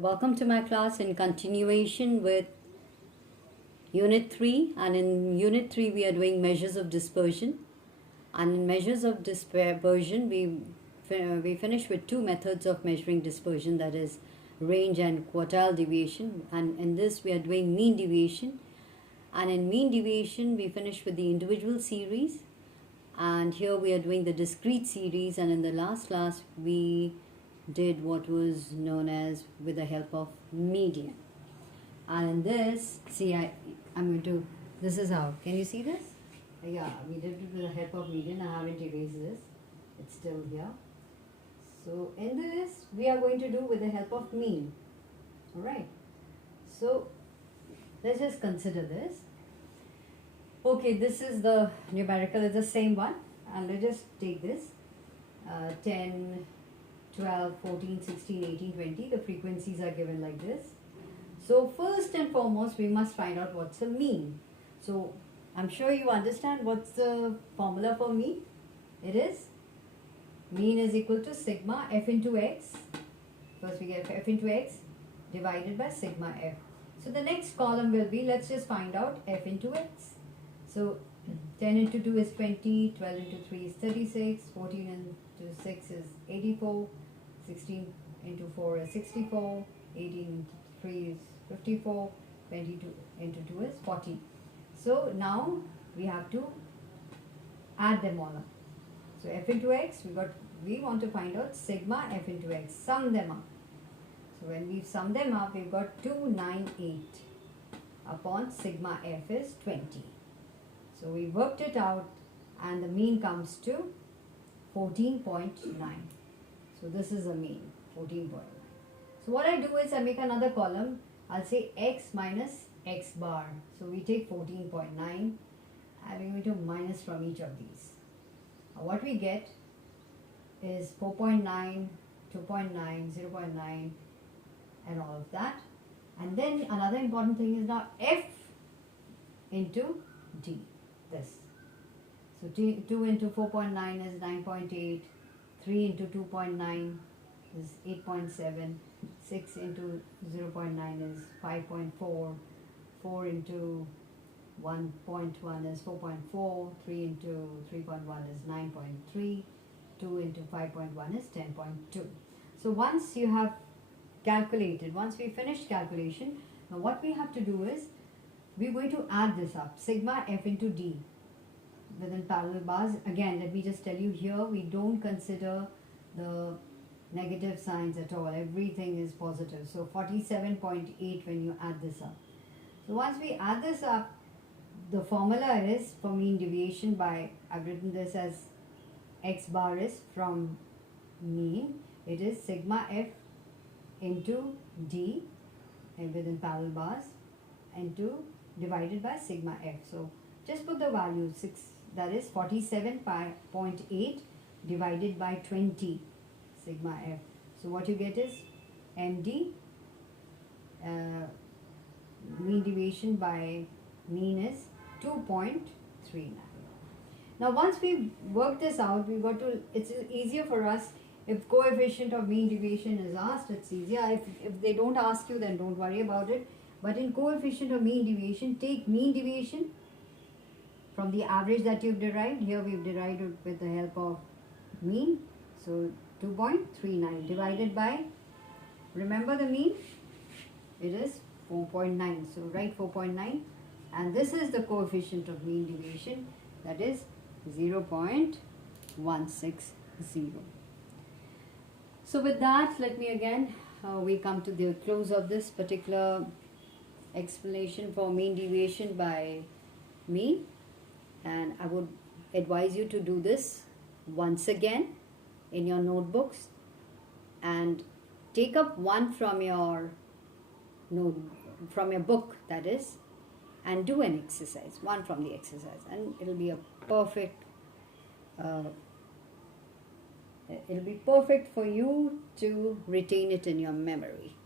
Welcome to my class in continuation with Unit 3, and in Unit 3 we are doing measures of dispersion, and in measures of dispersion we finish with two methods of measuring dispersion, that is range and quartile deviation, and in this we are doing mean deviation, and in mean deviation we finish with the individual series, and here we are doing the discrete series, and in the last class we did what was known as with the help of median. And in this, see, I'm going to, this is how, can you see this? Yeah, we did it with the help of median. I haven't erased this, it's still here. So in this, we are going to do with the help of mean. Alright, so let's just consider this. Okay, this is the numerical, it's the same one, and let's just take this 10, 12, 14, 16, 18, 20. The frequencies are given like this. So first and foremost, we must find out what's the mean. So I'm sure you understand what's the formula for mean. It is mean is equal to sigma f into x. First we get f into x divided by sigma f. So the next column will be, let's just find out f into x. So 10 into 2 is 20, 12 into 3 is 36, 14 into 6 is 84, 16 into 4 is 64, 18 into 3 is 54, 22 into 2 is 40. So now we have to add them all up. So f into x, we want to find out sigma f into x, sum them up. So when we sum them up, we've got 298 upon sigma f is 20. So we worked it out and the mean comes to 14.9. So this is a mean, 14.9. So what I do is I make another column. I'll say x minus x bar. So we take 14.9 and we're going to minus from each of these. What we get is 4.9, 2.9, 0.9 and all of that. And then another important thing is now f into d, this. So 2 into 4.9 is 9.8, 3 into 2.9 is 8.7, 6 into 0.9 is 5.4, 4 into 1.1 is 4.4, 3 into 3.1 is 9.3, 2 into 5.1 is 10.2. So once you have calculated, once we finish calculation, now what we have to do is, we're going to add this up, sigma f into d within parallel bars. Again, let me just tell you here, we don't consider the negative signs at all. Everything is positive. So 47.8 when you add this up. So once we add this up, the formula is for mean deviation by, I've written this as x bar is from mean. It is sigma f into d within parallel bars into divided by sigma f. So just put the value 6, that is 47.8 divided by 20 sigma f. So what you get is MD, mean deviation by mean is 2.39. Now once we work this out, we've got to, it's easier for us if coefficient of mean deviation is asked, it's easier. If they don't ask you, then don't worry about it. But in coefficient of mean deviation, take mean deviation from the average that you've derived. Here we've derived it with the help of mean. So 2.39 divided by, remember the mean, it is 4.9. So write 4.9 and this is the coefficient of mean deviation, that is 0.160. So with that, let me again, we come to the close of this particular explanation for mean deviation by mean, and I would advise you to do this once again in your notebooks and take up one from your book, that is, and do an exercise, one from the exercise, and it'll be a perfect it'll be perfect for you to retain it in your memory.